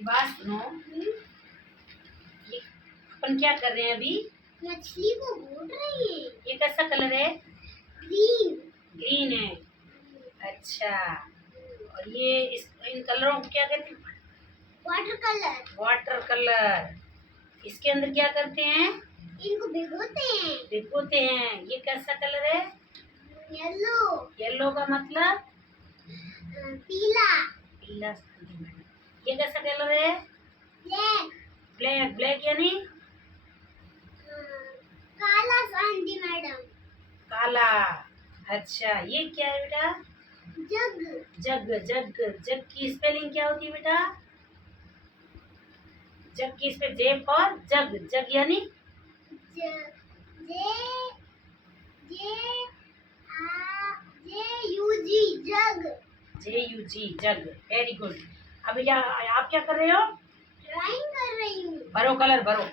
बात सुनो। ये अपन क्या कर रहे हैं अभी? मछली को भून रही है। ये कैसा कलर है? ग्रीन। ग्रीन है। अच्छा, और ये इन कलरों को क्या कहते हैं? Water colour. Water colour. इसके अंदर क्या करते हैं? इनको भिगोते हैं। भिगोते हैं। ये कैसा कलर है? येलो। येलो का मतलब? पीला। पीला। ये कैसा कलर है? ब्लैक। ब्लैक। ब्लैक यानी काला आंटी मैडम। काला। अच्छा, ये क्या है बेटा? जग। जग। जग। जग की स्पेलिंग क्या होती है बेटा? जग की spelling J for jug. Jug यानी J J U G jug. JUG jug. Very good. अभी आप क्या कर रहे हो? ड्राइंग कर रही हूँ। भरो कलर भरो।